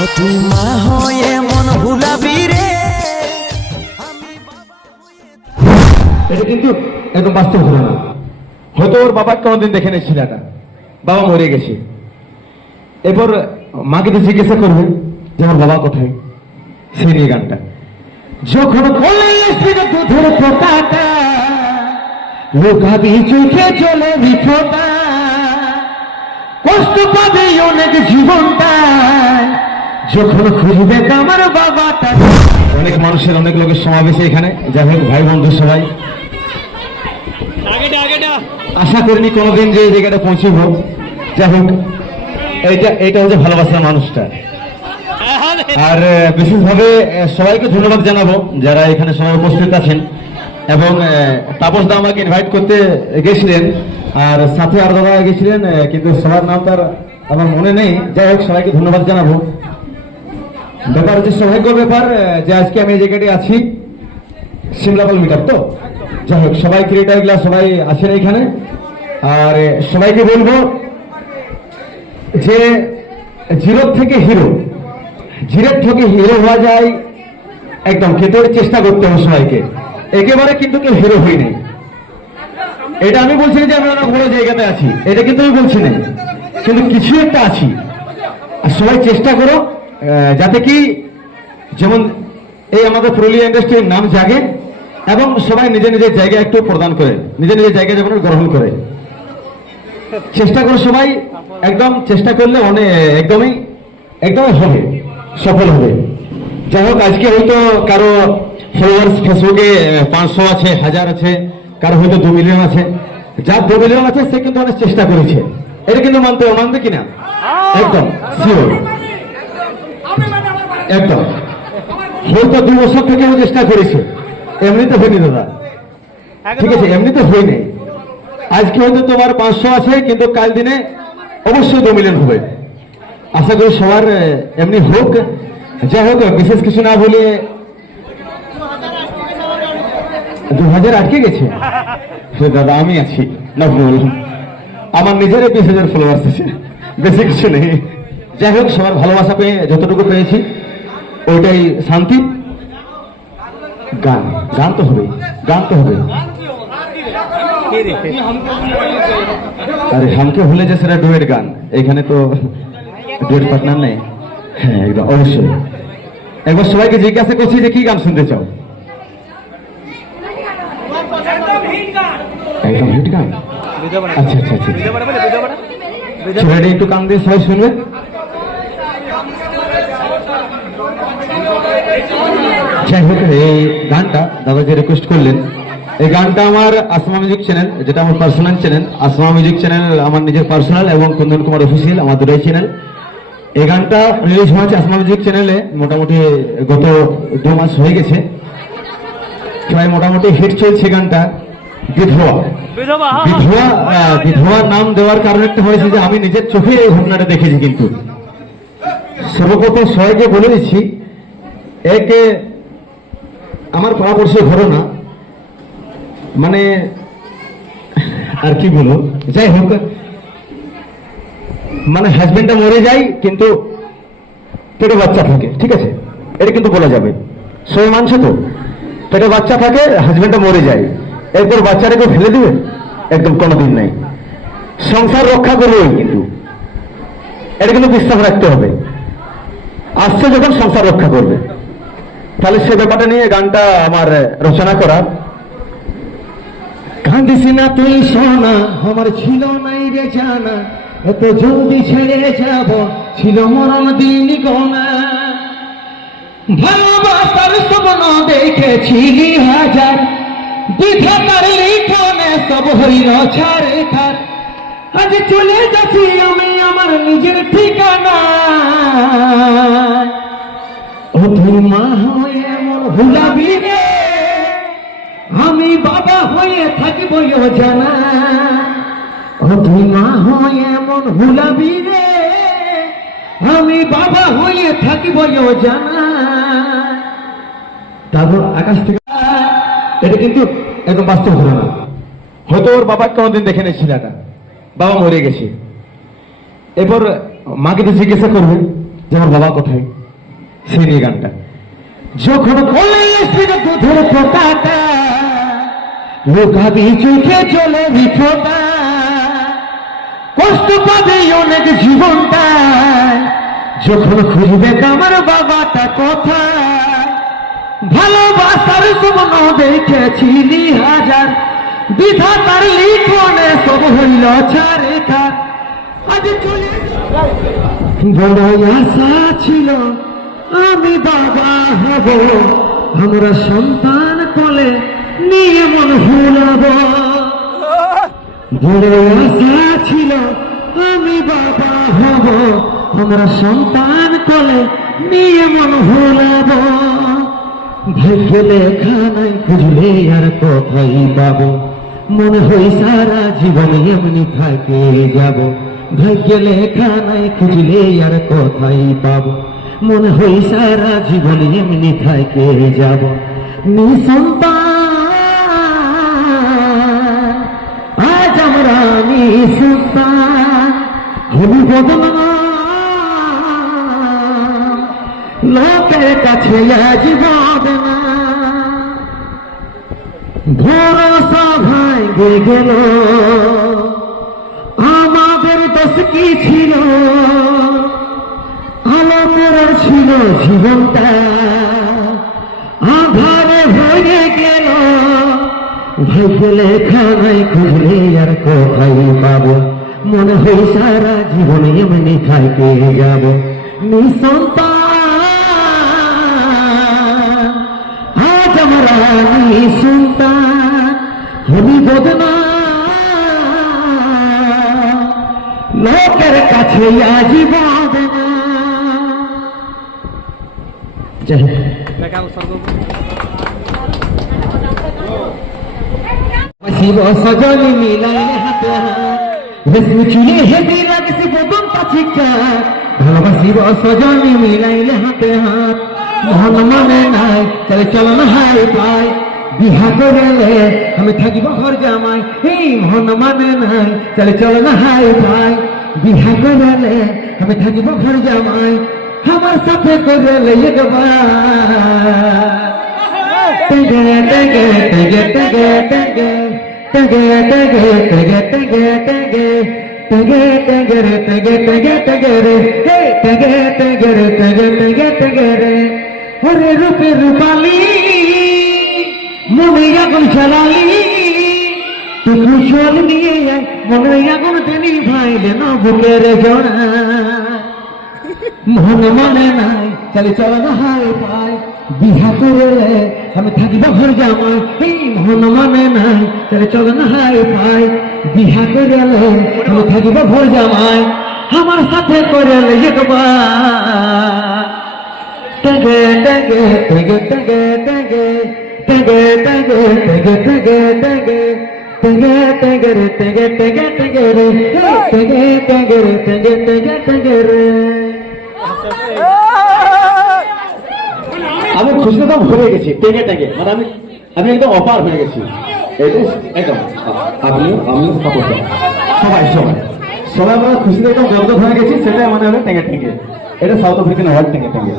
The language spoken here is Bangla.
ও মা হয়ে মন ভুলাবি রে। এটা কিন্তু একদম বাস্তব ঘটনা। হয়তো ওর বাবা কোনোদিন দেখে নেই ছেলেটা। বাবা মরে গেছে। এরপর মাকে তো জিজ্ঞাসা করবে যে আমার বাবা কোথায়? সেই নিয়ে গানটা। যখন দুধের পোতাটা লোকাবি চোখে চলে বিফোটা কষ্ট পাবে অনেক জীবনটা। যখন খুঁজবে আমার বাবাটা অনেক মানুষের অনেক লোকের সমাবেশে এখানে। যাই হোক ভাই বন্ধু সবাই। আশা করিনি কোনোদিন যে জায়গাটা পৌঁছব। যাই হোক এইটা এইটা হচ্ছে ভালোবাসার মানুষটা। আর বিশেষভাবে সবাইকে ধন্যবাদ জানাব যারা এখানে সবাই উপস্থিত আছেন। এবং তাপস দা আমাকে ইনভাইট করতে গেছিলেন। আর সাথে আর দাদা গেছিলেন কিন্তু সবার নাম তার আমার মনে নেই। যাই হোক সবাইকে ধন্যবাদ জানাব। ব্যাপার হচ্ছে সৌভাগ্য ব্যাপার যে আজকে আমি এই জায়গাটি আছি। সিমলাপাল মিটার তো? যাই হোক, সবাই ক্রিয়েটারগুলা সবাই আছেন এখানে। আর সবাইকে বলব যে জিরো থেকে হিরো জিরো থেকে হিরো হওয়া যায় একদম কিন্তু চেষ্টা করতে হবে সবাইকে। একেবারে কিন্তু কেউ হিরো হয়নি এটা আমি বলছি যে আমি অনেক বড় জায়গাতে আছি, এটা কিন্তু আমি বলছি না। কিন্তু কিছু একটা আছি। আর সবাই চেষ্টা করো যাতে কি যেমন এই আমাদের পুরুলিয়া ইন্ডাস্ট্রির নাম জাগে এবং সবাই নিজের নিজের জায়গা একটু প্রদান করে নিজের নিজের জায়গা যেমন গ্রহণ করে। চেষ্টা করে সবাই একদম চেষ্টা করলে অনেক একদমই একদমই হবে সফল হবে। যাই হোক আজকে হয়তো কারও ফলোয়ার্স ফেসবুকে পাঁচশো আছে হাজার আছে কারও হয়তো দু মিলিয়ন আছে। যার দু মিলিয়ন আছে সে কিন্তু অনেক চেষ্টা করেছে। এটা কিন্তু মানতে মানবে কিনা? একদম শিওর একদম। হয়তো দু বছর থেকে ও চেষ্টা করেছে। এমনিতে হয়নি দাদা। ঠিক আছে এমনিতে হয়নি। আজকে হয়তো তোমার পাঁচশো আছে কিন্তু কাল দিনে অবশ্যই দু মিলিয়ন হবে। আশা করি সবার এমনি হোক। যাই হোক বিশেষ কিছু না বলে দু হাজার আটকে গেছে? দাদা আমি আছি। না ভুল। আমার নিজের বিশ হাজার ফলোয়ার্স আছে। বেশি কিছু নেই। যাই হোক সবার ভালোবাসা পেয়ে যতটুকু পেয়েছি। ওইটাই শান্তি? গান। গান তো হবে গান তো হবে আরে হামকে ভুলে যে সেটা ডুয়েট গান। এখানে তো ডুয়েট পার্টনার নেই। হ্যাঁ একদম অবশ্যই। একবার সবাইকে জিজ্ঞাসা করছি যে কি গান শুনতে চাও? একদম হিট গান? আচ্ছা আচ্ছা আচ্ছা। একটু কান দিয়ে সবাই শুনবে? যাই হোক এই গানটা দাদা যে রিকোয়েস্ট করলেন। এই গানটা আমার আসমা মিউজিক চ্যানেল যেটা আমার personal channel Asma music channel আমার নিজের পার্সোনাল এবং কুন্দন কুমার অফিসিয়াল আমার দুটাই চ্যানেল এই গানটা রিলিজ হয়েছে আসমা মিউজিক চ্যানেলে মোটামুটি গত দু মাস হয়ে গেছে। প্রায় মোটামুটি হিট চলছে গানটা। বিধবা। বিধবা বিধবা নাম দেওয়ার কারণ একটা হয়েছে যে আমি নিজের চোখে এই ঘটনাটা দেখেছি কিন্তু। সর্বপ্রথম সবাইকে বলে দিচ্ছি, একে আমার পরামর্শ ঘটনা মানে আর কি বলব? যাই হোক মানে হাজবেন্ডটা মরে যায়, কিন্তু পেটে বাচ্চা থাকে, ঠিক আছে? এটা কিন্তু বলা যাবে। সবাই মানছে তো? পেটে বাচ্চা থাকে হাজবেন্ডটা মরে যায়। এরপর বাচ্চাটাকে ফেলে দিবে? একদম কোনোদিন নাই। সংসার রক্ষা করবে কিন্তু। এটা কিন্তু বিশ্বাস রাখতে হবে। আসছে যখন সংসার রক্ষা করবে। তাহলে সে ব্যাপারটা নিয়ে গানটা আমার রচনা করা। না তুই সোনা, আমার ছিল নাই রে জানা, এত জলদি ছেড়ে যাব, ছিল মরণ দিন গোনা। ভালোবাসার স্বপ্ন হাজার বিধাতার লিখনে সব ছাড়ে খার আজ চলে যাচ্ছি আমি আমার নিজের ঠিকানা। মা হয়ে রে। আমি বাবা হয়ে থাকিব জানা ও তুই হয়ে মন ভুলাবি রে। আমি বাবা হয়ে থাকিব জানা তারপর আকাশ থেকে এটা কিন্তু একদম বাস্তব ঘটনা। হয়তো ওর বাবা কোনোদিন দেখে নেই ছেলেটা। বাবা মরে গেছে। এরপর মাকে তো জিজ্ঞাসা করবে যে আমার বাবা কোথায়, সেই নিয়ে গানটা। যখন চোখে চলে কষ্ট পাবে অনেক জীবনটা, যখন খুঁজবে আমার বাবাটা কথা, ভালোবাসার স্বপ্ন দেখেছিলি হাজার, বিধাতার লিখনে সব হইল চলে ছিল আমি বাবা হব। আমরা সন্তান কোলে নিয়ে মন ভুলাব বড় আশা ছিল, আমি বাবা হব। আমরা সন্তান কোলে নিয়ে মন ভুলাব ভাগ্য লেখা নাই, খুঁজলে আর কোথায় পাবো? মনে হয় সারা জীবন এমনি থাকে যাব। ভাগ্য লেখা নাই, খুঁজলে আর কোথায় পাবো। মনে হয় সারা জীবন এমনি থাকে যাব। নিঃসন্তান আজ আমরা নিঃসন্তান হবি বদনা লোকের কাছে আজ বদনা ভরসা ভাঙে গেল। আমাদের দোষ কি ছিল? আলোকের ছিল জীবনটা। আধারে ভরে গেল। ভাগ্য লেখা নাই খুঁজলে আর কোথায় পাবো? মনে হয় সারা জীবন এমনি খাইতে যাব। নিঃসন্তান, আজ আমরা নিঃসন্তান বদনা লোকের কাছে আজ বদনা শিব সজনি মিলাইলে হাতে। রেশমি চুলে হেবি লাগছে বদন পাচিকা ভালোবাসিব সজনি মিলাইলে হাতে। হাত মন মানে নাই, তাহলে চলো না হাই পাই বিহা করলে আমি থাকিব ঘর জামাই এই মন মানে নাই তাহলে চলো না হাই পাই বিহা করলে আমি থাকিব ঘর জামাই আমার সাথে করলে একবার Tege, tege, tege, tege, tege. Tege, tege, tege, tege, tege. Tege, tege re, tege, tege, tege re. Hey, tege, tege re, tege, tege, tege re. ওরে রূপে রূপালি মনে আগুন জ্বালালি তুই কুশল নিয়ে মনে আগুন তেনি ভাইলে না বুকের জোড়া। মন মনে নাই, চালি চল না হাই পাই বিহা করলে আমি থাকিব ঘর জামাই। এই মন মনে নাই, চালি চল না হাই পাই বিহা করলে আমি থাকিব ঘর জামাই। আমার সাথে করলে একবার টগে টগে টগে টগে টগে। tege tege tege tege tege. Tege tege রে tege tege tege রে tege tege tege tege রে আমি খুশি তো ভরে গেছি। টেকে টেগে মানে আমি আমি একদম অপার হয়ে গেছি। একদম আমি সবাই সবাই। সবাই আমরা খুশিতে একদম জব্দ হয়ে গেছি, সেটাই মানে হলো টেঙে টেঙে এটা সাউথ আফ্রিকান হল টেঙে টেঙে